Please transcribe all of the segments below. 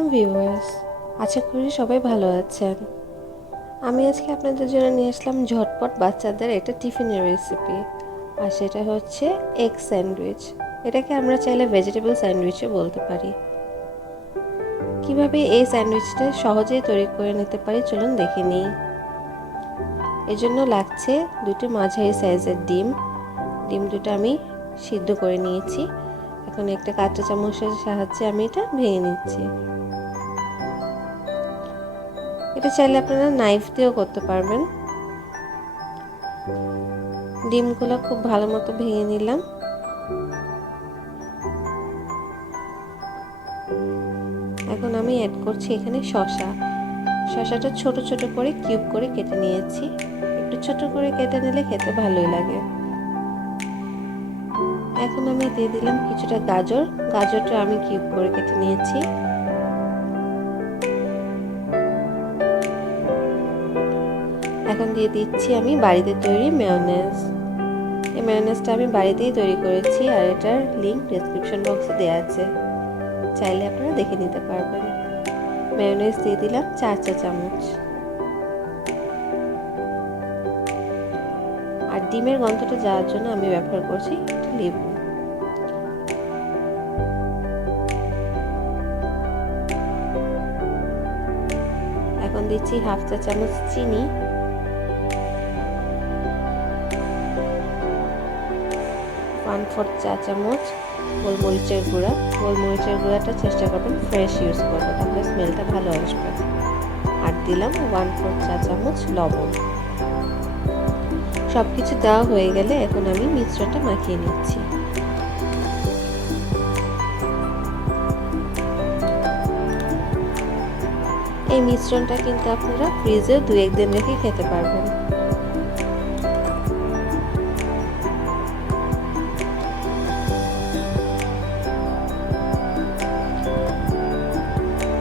Welcome viewers, আশা করি সবাই ভালো আছেন। আমি আজকে আপনাদের জন্য নিয়ে আসলাম ঝটপট বাচ্চাদের একটা টিফিনের রেসিপি, আর সেটা হচ্ছে এগ স্যান্ডউইচ। এটাকে আমরা চাইলে ভেজিটেবল স্যান্ডউইচও বলতে পারি। কিভাবে এই স্যান্ডউইচটা সহজেই তৈরি করে নিতে পারি চলুন দেখে নিই। এর জন্য লাগছে দুটি মাঝারি সাইজের ডিম দুটো আমি সিদ্ধ করে নিয়েছি। এখন একটা কাঁটা চামচের সাহায্যে আমি এটা ভেঙে নিচ্ছি। এটা চাইলে আপনারা নাইফ দিয়েও করতে পারবেন। ডিমগুলো খুব ভালো মতো ভেঙে নিলাম। এখন আমি অ্যাড করছি এখানে শসাটা ছোট ছোট করে কিউব করে কেটে নিয়েছি। একটু ছোট করে কেটে নিলে খেতে ভালোই লাগে। এখন আমি দিয়ে দিলাম কিছুটা গাজরটা আমি কিউব করে কেটে নিয়েছি। এখন দিয়ে দিচ্ছি আমি বাড়িতে তৈরি মেয়োনেজ। এই মেয়োনেজটা আমি বাড়িতেই তৈরি করেছি, আর এটার লিংক ডেসক্রিপশন বক্সে দেওয়া আছে, চাইলে আপনারা দেখে নিতে পারবেন। মেয়োনেজ দিয়ে দিলাম 4 চা চামচ। আর ডিমের গন্ধটা যাওয়ার জন্য আমি ব্যবহার করছি একটু লেবু। এখন দিচ্ছি 1/2 চা চামচ চিনি, 1/4 চা চামচ গোলমরিচের গুঁড়াটা চেষ্টা করবেন ফ্রেশ ইউজ করতে, তাহলে স্মেলটা ভালো আসবে। আর দিলাম 1/4 চা চামচ লবণ। সবকিছু দেওয়া হয়ে গেলে এখন আমি মিশ্রণটা মাখিয়ে নিচ্ছি। এই মিশ্রণটা কিন্তু আপনারা ফ্রিজে 2-1 দিন রেখে খেতে পারবেন।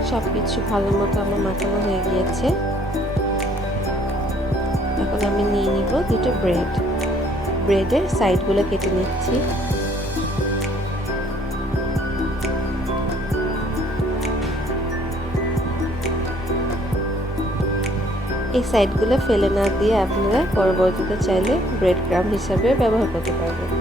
সবকিছু ভালো মতো আমার মাখানো হয়ে গিয়েছে। এখন আমি নিয়ে নিব দুটো ব্রেডের সাইডগুলো কেটে নিচ্ছি। এই সাইডগুলো ফেলে না দিয়ে আপনারা পরবর্তীতে চাইলে ব্রেড ক্রাম্ব হিসাবে ব্যবহার করতে পারবেন।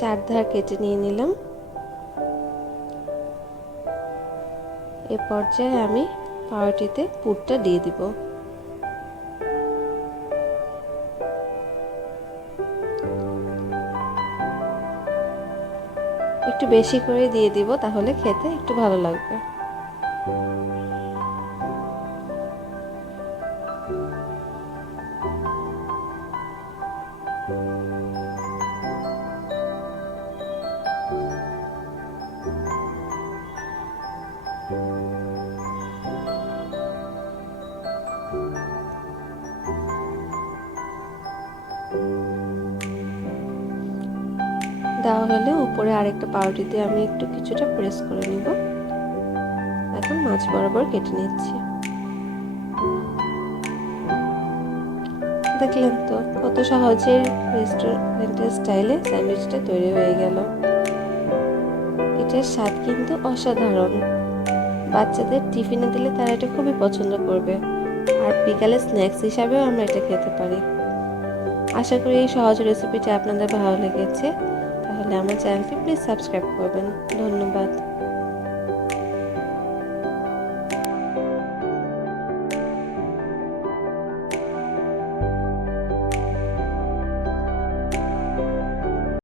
চারধার কেটে নিয়ে নিলাম। এ পর্যায়ে আমি পাউরুটিতে পুরটা দিয়ে দিব। একটু বেশি করে দিয়ে দিব, তাহলে খেতে একটু ভালো লাগবে। দেওয়া হলে উপরে আরেকটা পাউরুটি দিয়ে আমি একটু কিছুটা প্রেস করে নিব। এখন মাছ বরাবর কেটে নিচ্ছি। দেখলেন তো কত সহজে রেস্টুরেন্টের স্টাইলে স্যান্ডউইচটা তৈরি হয়ে গেল। এটার স্বাদ কিন্তু অসাধারণ। বাচ্চাদের টিফিনে দিলে তারা এটা খুবই পছন্দ করবে, আর বিকালে স্ন্যাক্স হিসাবেও আমরা এটা খেতে পারি। আশা করি এই সহজ রেসিপিটি আপনাদের ভালো লেগেছে। তাহলে আমার চ্যানেলটি প্লিজ সাবস্ক্রাইব করবেন। ধন্যবাদ।